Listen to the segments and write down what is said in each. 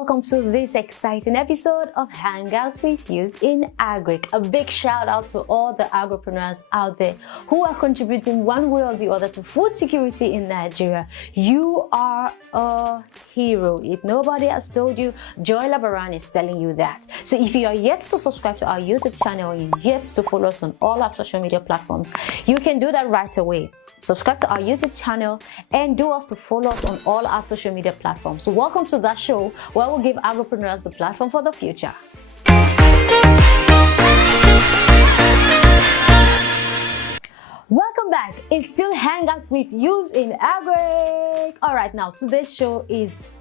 welcome to this exciting episode of Hangout with Youth in Agric. A big shout out to all the agripreneurs out there who are contributing one way or the other to food security in Nigeria. You are a hero. If nobody has told you, Joy Labaran is telling you that. So if you are yet to subscribe to our YouTube channel, yet to follow us on all our social media platforms, you can do that right away. Subscribe to our YouTube channel and do us to follow us on all our social media platforms. So welcome to that show where we'll give agripreneurs the platform for the future. Welcome back. It's still Hangout with Youth in Agric. All right, now today's show is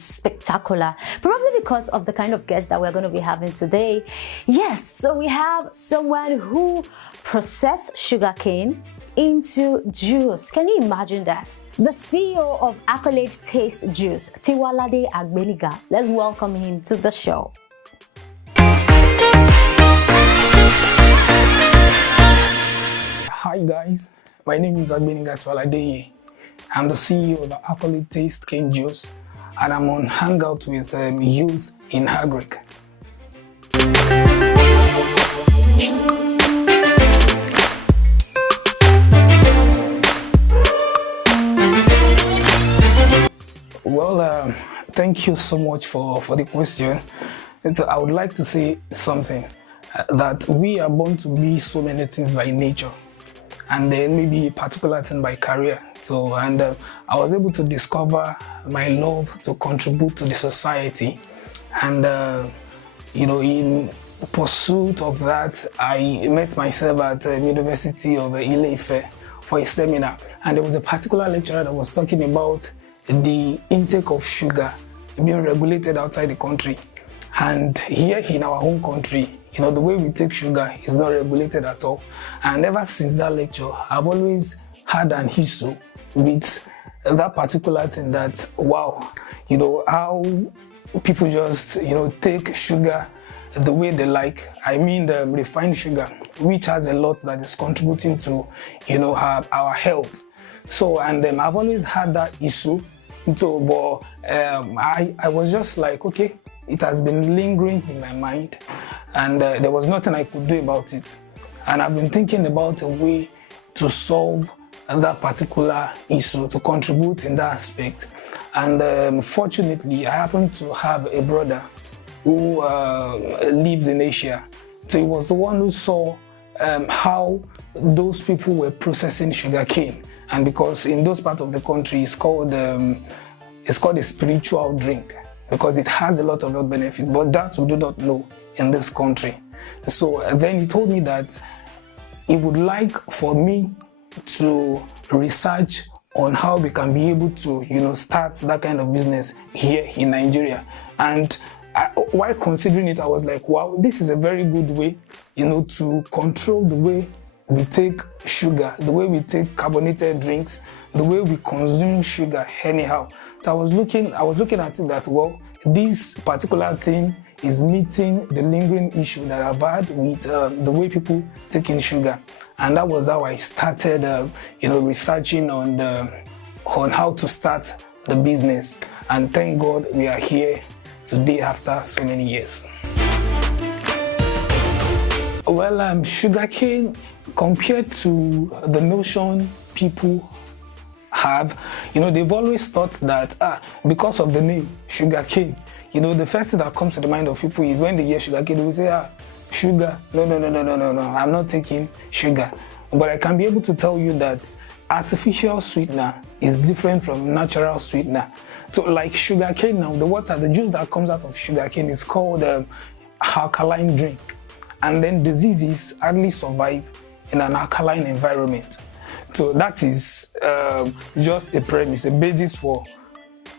spectacular, probably because of the kind of guest that we're going to be having today. Yes, so we have someone who processed sugarcane into juice. Can you imagine that? The CEO of Accolade Taste Juice, Tiwaladeiye Agbeniga. Let's welcome him to the show. Hi guys, my name is Agbeniga Tiwaladeiye. I'm the CEO of Accolade Taste Cane Juice, and I'm on Hangout with Youth in Agric. Well, thank you so much for the question. I would like to say something, that we are born to be so many things by nature, and then maybe a particular thing by career. So, and I was able to discover my love to contribute to the society, and in pursuit of that, I met myself at the University of Ile-Ife for a seminar, and there was a particular lecturer that was talking about the intake of sugar being regulated outside the country, and here in our home country, the way we take sugar is not regulated at all. And ever since that lecture, I've always had an issue with that particular thing, that wow, how people just take sugar the way they like. I mean the refined sugar, which has a lot that is contributing to our health. So, and I've always had that issue. So, but I was just like, okay, it has been lingering in my mind, and there was nothing I could do about it. And I've been thinking about a way to solve that particular issue, to contribute in that aspect. And fortunately, I happen to have a brother who lives in Asia. So he was the one who saw how those people were processing sugarcane. And because in those parts of the country, it's called a spiritual drink, because it has a lot of health benefits, but that we do not know in this country. So then he told me that he would like for me to research on how we can be able to, start that kind of business here in Nigeria. And while considering it, I was like, wow, this is a very good way, to control the way we take sugar, the way we take carbonated drinks, the way we consume sugar anyhow. So I was looking at it that, well, this particular thing is meeting the lingering issue that I've had with the way people take in sugar. And that was how I started, researching on how to start the business. And thank God we are here today after so many years. Well, sugarcane, compared to the notion people have, they've always thought that because of the name sugarcane, the first thing that comes to the mind of people is when they hear sugarcane, they will say, sugar. No, I'm not taking sugar. But I can be able to tell you that artificial sweetener is different from natural sweetener. So like sugarcane now, the juice that comes out of sugarcane is called alkaline drink. And then diseases hardly survive in an alkaline environment. So that is just a premise, a basis for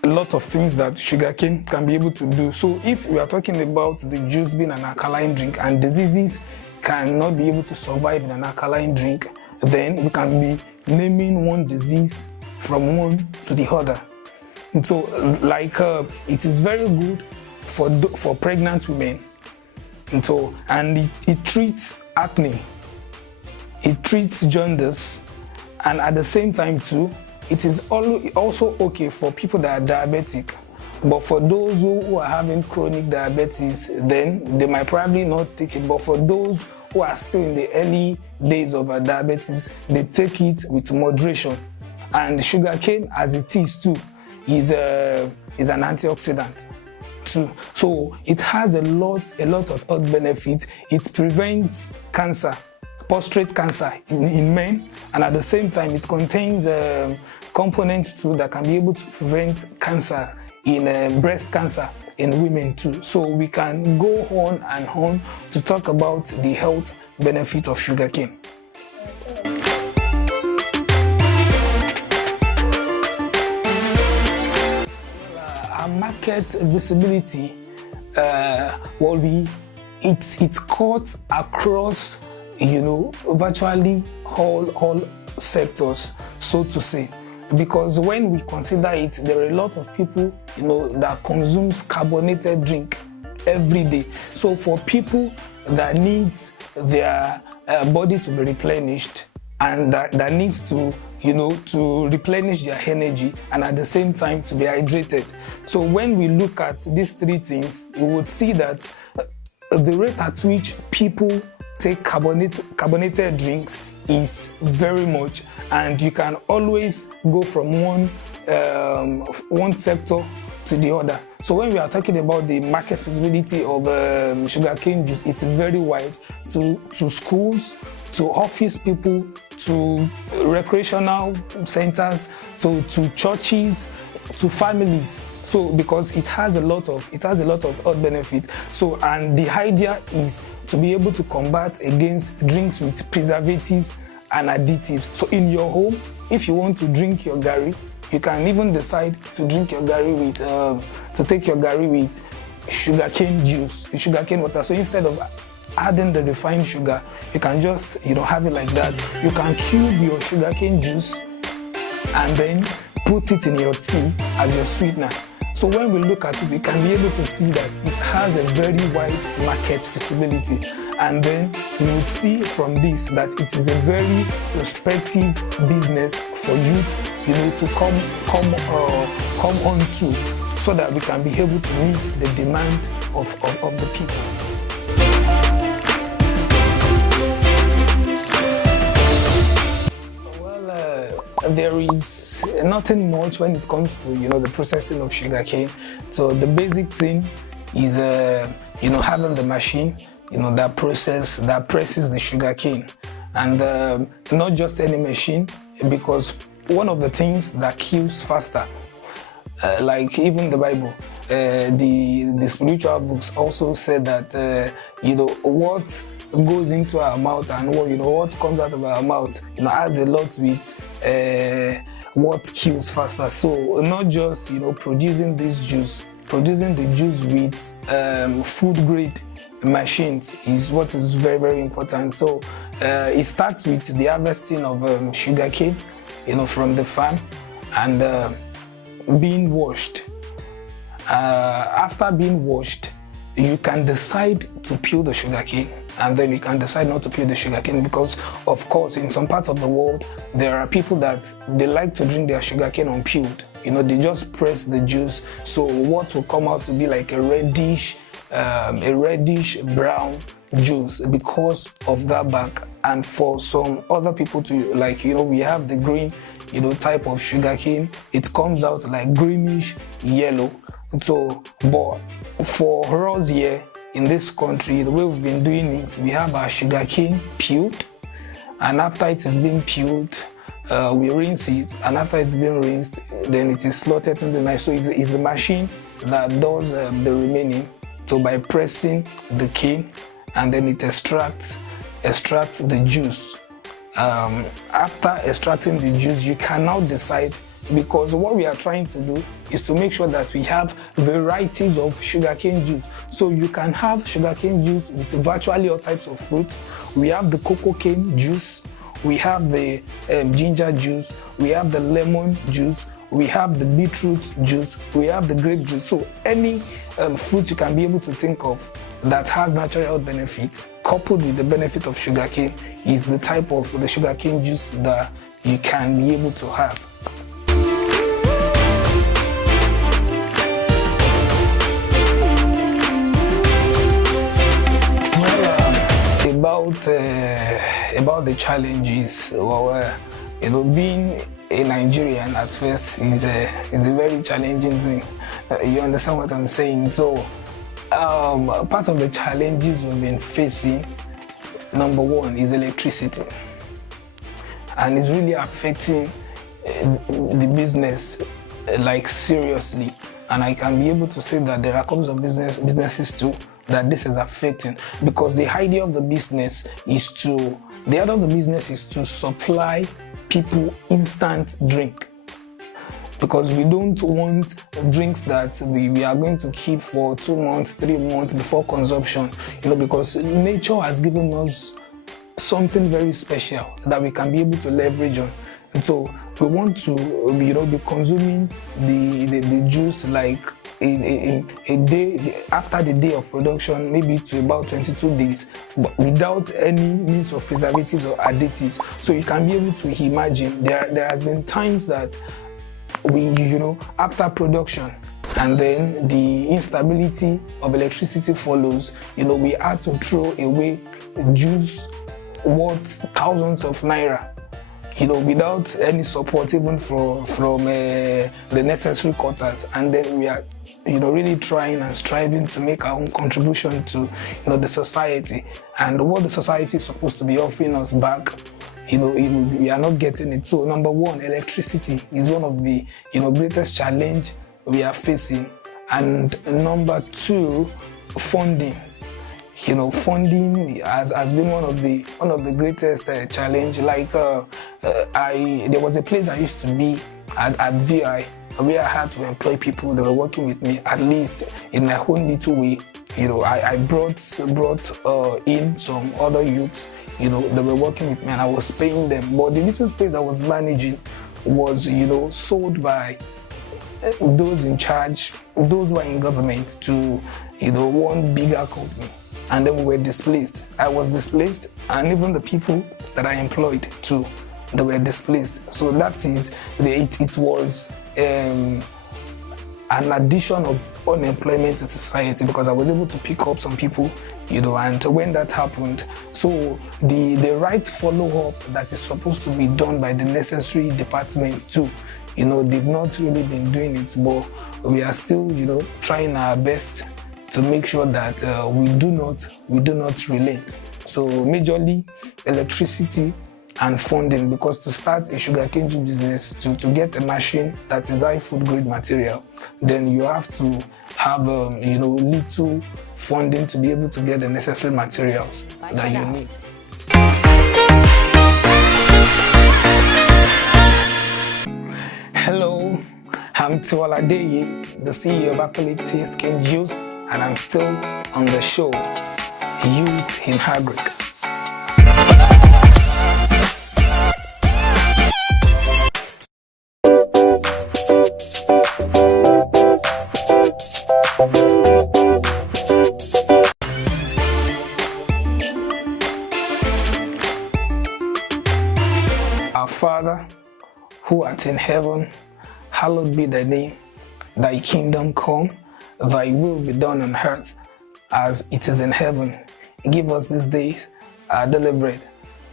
a lot of things that sugarcane can be able to do. So if we are talking about the juice being an alkaline drink and diseases cannot be able to survive in an alkaline drink, then we can be naming one disease from one to the other. And so it is very good for pregnant women. And it treats acne, it treats jaundice, and at the same time too, it is also okay for people that are diabetic, But for those who are having chronic diabetes, then they might probably not take it. But for those who are still in the early days of diabetes, they take it with moderation. And sugarcane, as it is too, is an antioxidant too. So it has a lot of health benefits. It prevents cancer, prostate cancer in men, and at the same time, it contains components too that can be able to prevent cancer in breast cancer in women too. So we can go on and on to talk about the health benefit of sugarcane. Our market visibility will be it's cut across, you know, virtually all sectors, so to say. Because when we consider it, there are a lot of people, you know, that consumes carbonated drink every day. So for people that needs their body to be replenished and that needs to, you know, to replenish their energy and at the same time to be hydrated. So when we look at these three things, we would see that the rate at which people take carbonated drinks is very much, and you can always go from one sector to the other. So when we are talking about the market feasibility of sugarcane juice, it is very wide to schools, to office people, to recreational centers, to churches, to families. So because it has a lot of health benefit. So, and the idea is to be able to combat against drinks with preservatives and additives. So in your home, if you want to drink your gari, you can even decide to drink your gari with to take your gari with sugarcane juice, sugarcane water. So instead of adding the refined sugar, you can just, you know, have it like that. You can cube your sugarcane juice and then put it in your tea as your sweetener. So when we look at it, we can be able to see that it has a very wide market feasibility. And then we would see from this that it is a very prospective business for youth, you know, to come on to, so that we can be able to meet the demand of the people. There is nothing much when it comes to, you know, the processing of sugarcane. So the basic thing is, you know, having the machine, you know, that presses the sugarcane, and not just any machine, because one of the things that kills faster, like even the Bible, the spiritual books also said that, you know, what goes into our mouth and what, you know, what comes out of our mouth, you know, has a lot with what kills faster. So not just, you know, producing the juice with food grade machines is what is very, very important. So it starts with the harvesting of sugarcane, you know, from the farm, and being washed. After being washed, you can decide to peel the sugarcane, and then you can decide not to peel the sugarcane, because of course in some parts of the world there are people that they like to drink their sugarcane unpeeled. You know, they just press the juice, so what will come out to be like a reddish brown juice because of that back. And for some other people to, like, you know, we have the green, you know, type of sugarcane, it comes out like greenish yellow. So but for us here in this country, the way we've been doing it, we have our sugarcane peeled, and after it has been peeled, we rinse it, and after it's been rinsed, then it is slotted in the knife. So it's the machine that does the remaining. So by pressing the cane, and then it extracts the juice. After extracting the juice, you can now decide, because what we are trying to do is to make sure that we have varieties of sugarcane juice. So you can have sugarcane juice with virtually all types of fruit. We have the cocoa cane juice, we have the ginger juice, we have the lemon juice, we have the beetroot juice, we have the grape juice. So any fruit you can be able to think of that has natural health benefits, coupled with the benefit of sugarcane, is the type of the sugarcane juice that you can be able to have. about the challenges. Well, being a Nigerian at first is a very challenging thing. You understand what I'm saying? So, part of the challenges we've been facing, number one, is electricity, and it's really affecting the business like seriously. And I can be able to say that there are a couple of businesses too that this is affecting, because the idea of the business is to supply people instant drink, because we don't want drinks that we are going to keep for 2 months, 3 months before consumption, because nature has given us something very special that we can be able to leverage on. And so we want to be consuming the juice like a day after the day of production, maybe to about 22 days, but without any means of preservatives or additives. So you can be able to imagine there has been times that we after production and then the instability of electricity follows, we had to throw away juice worth thousands of naira, without any support even from the necessary quarters. And then we are really trying and striving to make our own contribution to the society, and what the society is supposed to be offering us back, we are not getting it. So number one, electricity is one of the greatest challenge we are facing. And number two, funding. Funding has been one of the greatest challenge. Like there was a place I used to be at VI, where I had to employ people that were working with me, at least in my own little way. I brought in some other youths, that were working with me, and I was paying them. But the little space I was managing was, sold by those in charge, those who are in government, to, one bigger company. And then we were displaced. I was displaced, and even the people that I employed too, they were displaced. So that is, it was an addition of unemployment to society, because I was able to pick up some people, and when that happened, so the right follow-up that is supposed to be done by the necessary departments too, they've not really been doing it, but we are still, trying our best to make sure that we do not relent. So majorly electricity and funding, because to start a sugarcane business, to get a machine that is high food grade material, then you have to have little funding to be able to get the necessary materials that you need. Hello, I'm Tiwaladeiye, the CEO of Accolade Taste Cane Juice, and I'm still on the show, Youth in Agric. Our Father, who art in heaven, hallowed be thy name. Thy kingdom come, thy will be done on earth as it is in heaven. Give us this day our daily bread,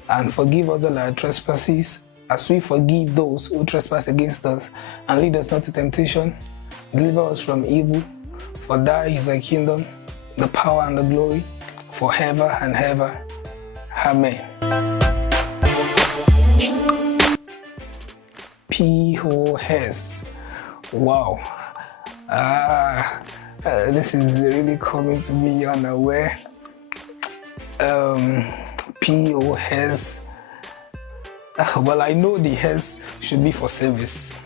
and forgive us all our trespasses, as we forgive those who trespass against us. And lead us not to temptation, deliver us from evil. For thy is the kingdom, the power and the glory, forever and ever. Amen. POS. Wow. This is really coming to me unaware. POS. Well, I know the S should be for service.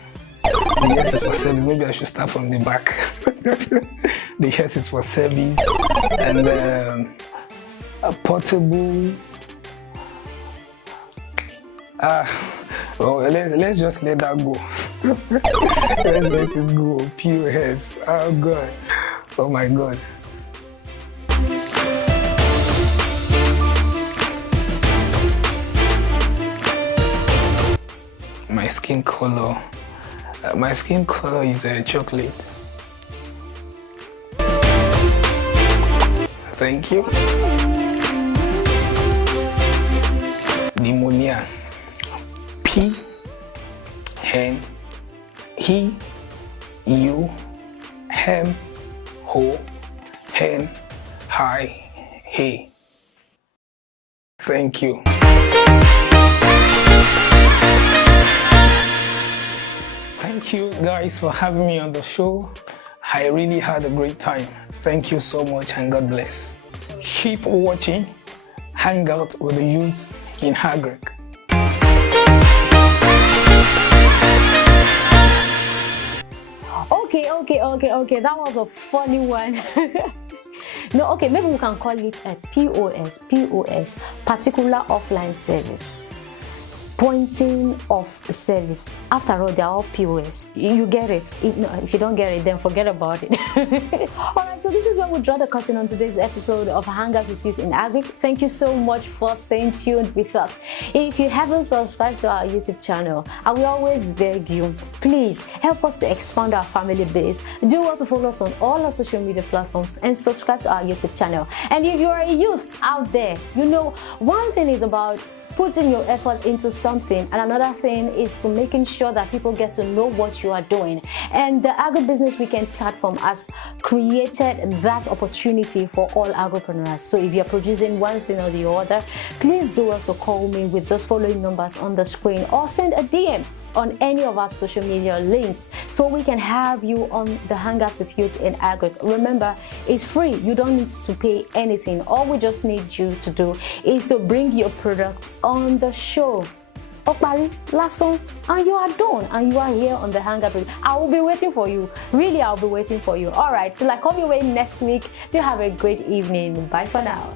The S is for service. Maybe I should start from the back. The S is for service, and a portable. Oh, let's just let that go. Let's let it go. POS. Oh God. Oh my God. My skin color. My skin color is chocolate. Thank you. pneumonia. P, hen, he, you, hem, ho, hen, hi, hey. Thank you. Thank you guys for having me on the show. I really had a great time. Thank you so much and God bless. Keep watching Hangout with the Youth in Agric. Okay, that was a funny one. No, okay, maybe we can call it a POS, particular offline service. Pointing of service. After all, they are all POS. You get it. If you don't get it, then forget about it. Alright, so this is where we draw the curtain on today's episode of Hangout with Youth in Agric. Thank you so much for staying tuned with us. If you haven't subscribed to our YouTube channel, I will always beg you, please help us to expand our family base. Do well to follow us on all our social media platforms and subscribe to our YouTube channel. And if you are a youth out there, you know, one thing is about putting your effort into something, and another thing is to making sure that people get to know what you are doing. And the Agribusiness Weekend platform has created that opportunity for all agripreneurs. So if you're producing one thing or the other, please do well to call me with those following numbers on the screen, or send a DM on any of our social media links so we can have you on the Hangout with Youth in Agric. Remember, it's free. You don't need to pay anything. All we just need you to do is to bring your product on the show. Last song, and you are done, and you are here on the Hangout. I will be waiting for you. Really, I'll be waiting for you. All right, till I come your way next week. You have a great evening. Bye for now.